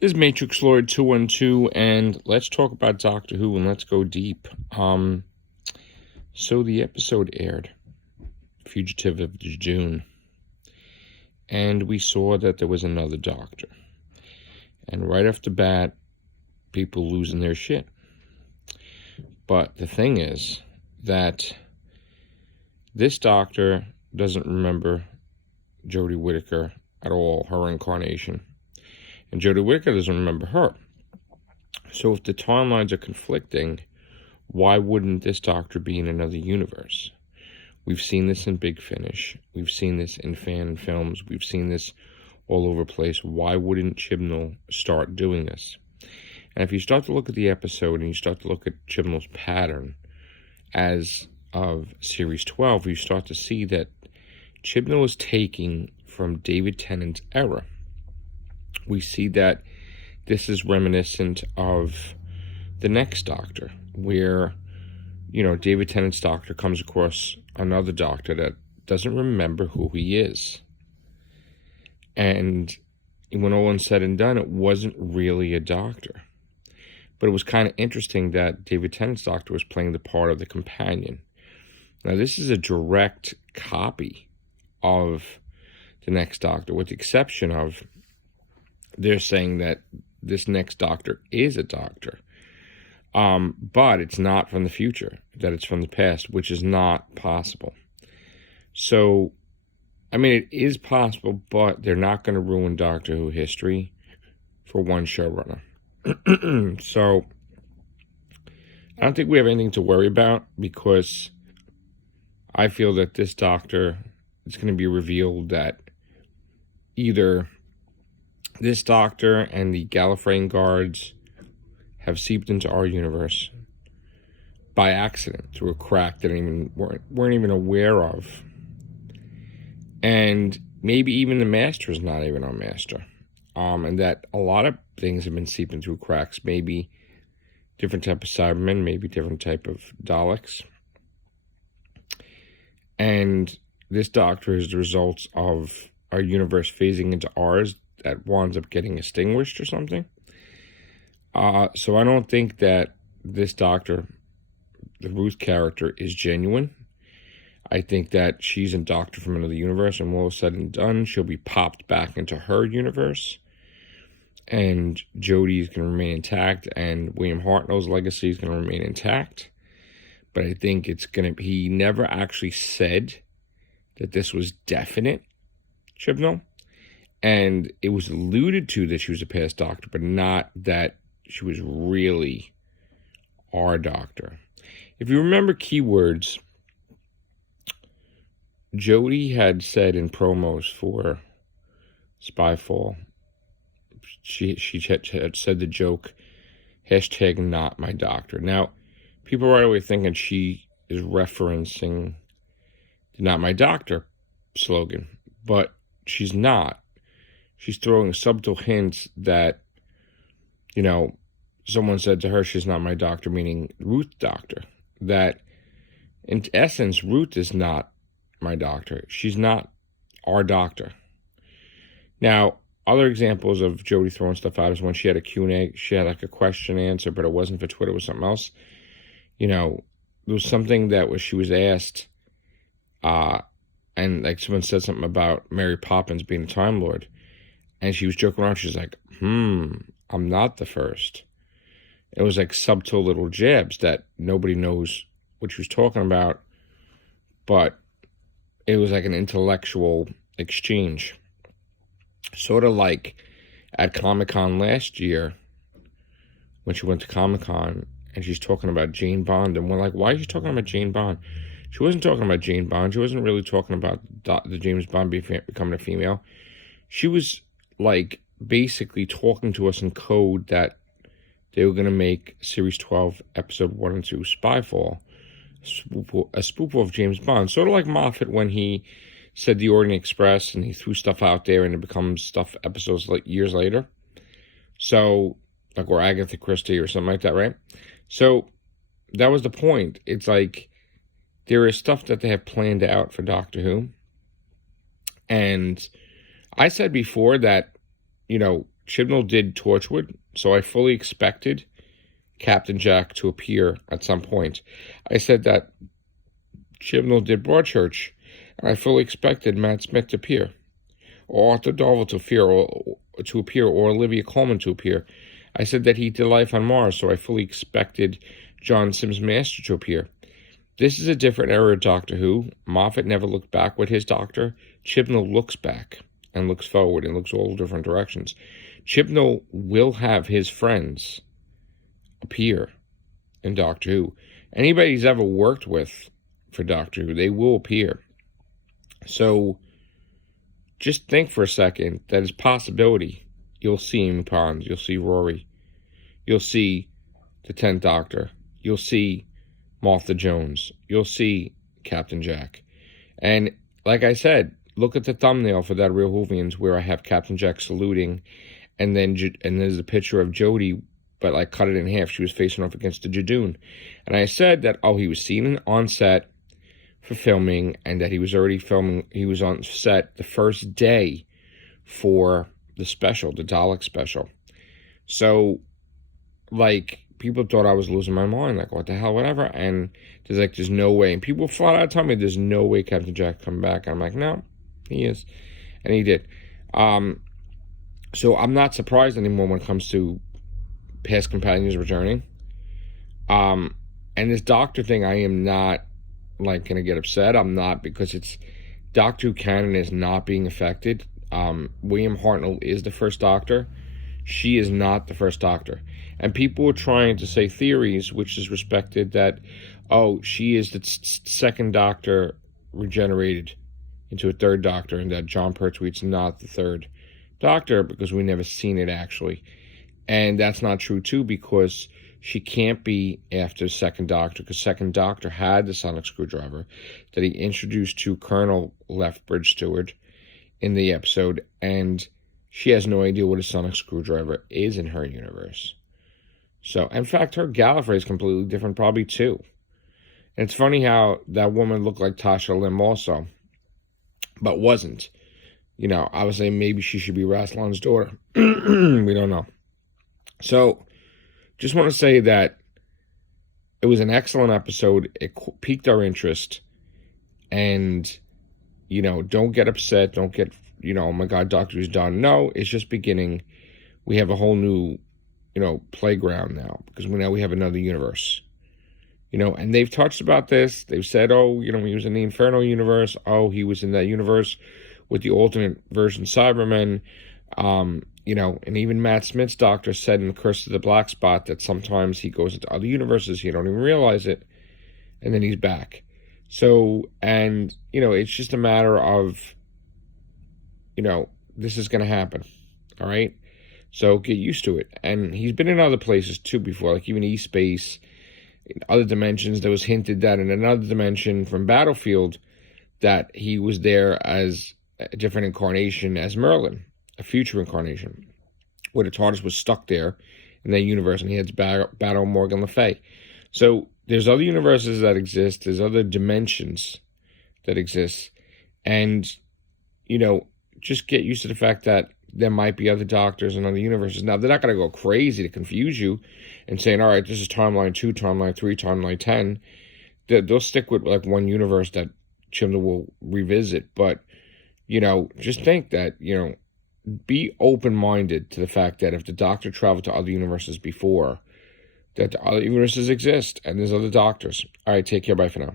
This is Matrix Lord 212, and let's talk about Doctor Who, and let's go deep. So the episode aired, Fugitive of Judoon, and we saw that there was another Doctor. And right off the bat, people losing their shit. But the thing is that this Doctor doesn't remember Jodie Whittaker at all, her incarnation. And Jodie Whittaker doesn't remember her. So if the timelines are conflicting, why wouldn't this Doctor be in another universe? We've seen this in Big Finish. We've seen this in fan films. We've seen this all over the place. Why wouldn't Chibnall start doing this? And if you start to look at the episode and you start to look at Chibnall's pattern as of Series 12, you start to see that Chibnall is taking from David Tennant's era. We see that this is reminiscent of the next Doctor, where, David Tennant's Doctor comes across another Doctor that doesn't remember who he is. And when all is said and done, it wasn't really a Doctor. But it was kind of interesting that David Tennant's Doctor was playing the part of the companion. Now, this is a direct copy of the next Doctor, with the exception of they're saying that this next Doctor is a Doctor. But it's not from the future, that it's from the past, which is not possible. So, it is possible, but they're not going to ruin Doctor Who history for one showrunner. So, I don't think we have anything to worry about, because I feel that this Doctor, it's going to be revealed that either this Doctor and the Gallifreyan guards have seeped into our universe by accident through a crack that weren't even aware of. And maybe even the Master is not even our Master. And that a lot of things have been seeping through cracks. Maybe different type of Cybermen, maybe different type of Daleks. And this Doctor is the results of our universe phasing into ours that winds up getting extinguished or something. So I don't think that this Doctor, the Ruth character, is genuine. I think that she's a Doctor from another universe, and when all is said and done, she'll be popped back into her universe. And Jodie is going to remain intact, and William Hartnell's legacy is going to remain intact. But I think he never actually said that this was definite, Chibnall. And it was alluded to that she was a past Doctor, but not that she was really our Doctor. If you remember keywords, Jodie had said in promos for Spyfall, she had said the joke, #not my Doctor. Now, people right away thinking she is referencing the Not My Doctor slogan, but she's not. She's throwing subtle hints that, someone said to her, she's not my Doctor, meaning Ruth Doctor. That, in essence, Ruth is not my Doctor. She's not our Doctor. Now, other examples of Jodie throwing stuff out is when she had a Q&A, she had like a question answer, but it wasn't for Twitter, it was something else. There was something that she was asked, and like someone said something about Mary Poppins being a Time Lord. And she was joking around. She's like, I'm not the first. It was like subtle little jabs that nobody knows what she was talking about. But it was like an intellectual exchange. Sort of like at Comic-Con last year, when she went to Comic-Con, and she's talking about Jane Bond. And we're like, why is she talking about Jane Bond? She wasn't talking about Jane Bond. She wasn't really talking about the James Bond becoming a female. She was like basically talking to us in code that they were going to make Series 12, Episode 1 and 2, Spyfall, a spoof of James Bond. Sort of like Moffat when he said the Orient Express and he threw stuff out there and it becomes stuff episodes like years later. So, like, or Agatha Christie or something like that, right? So, that was the point. It's like, there is stuff that they have planned out for Doctor Who. And I said before that, Chibnall did Torchwood, so I fully expected Captain Jack to appear at some point. I said that Chibnall did Broadchurch, and I fully expected Matt Smith to appear, or Arthur Darvill to appear, or Olivia Colman to appear. I said that he did Life on Mars, so I fully expected John Sims Master to appear. This is a different era of Doctor Who. Moffat never looked back with his Doctor. Chibnall looks back and looks forward and looks all different directions. Chibnall will have his friends appear in Doctor Who. Anybody he's ever worked with for Doctor Who, they will appear. So just think for a second that it's possibility. You'll see Amy Pond, you'll see Rory, you'll see the 10th Doctor, you'll see Martha Jones, you'll see Captain Jack. And like I said, look at the thumbnail for that Real Whovians where I have Captain Jack saluting, and there's a picture of Jodie, but like cut it in half. She was facing off against the Judoon. And I said that, he was seen on set for filming, and that he was already filming. He was on set the first day for the special, the Dalek special. So, like, people thought I was losing my mind, like, what the hell, whatever. And there's no way. And people flat out tell me there's no way Captain Jack come back. And I'm like, no, he is. And he did. So I'm not surprised anymore when it comes to past companions returning. And this Doctor thing, I am not, like, going to get upset. I'm not, because it's Doctor Who canon is not being affected. William Hartnell is the first Doctor. She is not the first Doctor. And people were trying to say theories, which is respected, that, she is the second Doctor regenerated into a third Doctor, and that John Pertwee's not the third Doctor, because we never seen it actually. And that's not true too, because she can't be after second Doctor, because second Doctor had the sonic screwdriver that he introduced to Colonel Lethbridge Stewart in the episode, and she has no idea what a sonic screwdriver is in her universe. So, in fact, her Gallifrey is completely different, probably too. And it's funny how that woman looked like Tasha Lim also, but wasn't. I was saying maybe she should be Raslan's daughter. We don't know. So, just want to say that it was an excellent episode. It piqued our interest. And, don't get upset. Don't get, oh my God, Doctor Who's done. No, it's just beginning. We have a whole new, playground now, because now we have another universe. And they've touched about this. They've said, he was in the Inferno universe. He was in that universe with the alternate version Cybermen. And even Matt Smith's Doctor said in Curse of the Black Spot that sometimes he goes into other universes, you don't even realize it, and then he's back. So, and, it's just a matter of, this is going to happen, all right? So get used to it. And he's been in other places too before, like even E-Space, in other dimensions. There was hinted that in another dimension from Battlefield that he was there as a different incarnation as Merlin, a future incarnation, where the TARDIS was stuck there in that universe, and he had to battle Morgan Le Fay. So there's other universes that exist, there's other dimensions that exist, and, just get used to the fact that there might be other Doctors in other universes. Now, they're not going to go crazy to confuse you and saying, all right, this is timeline 2, timeline 3, timeline 10. They'll stick with, like, one universe that Chibnall will revisit, but, just think that, be open-minded to the fact that if the Doctor traveled to other universes before, that the other universes exist, and there's other Doctors. All right, take care. Bye for now.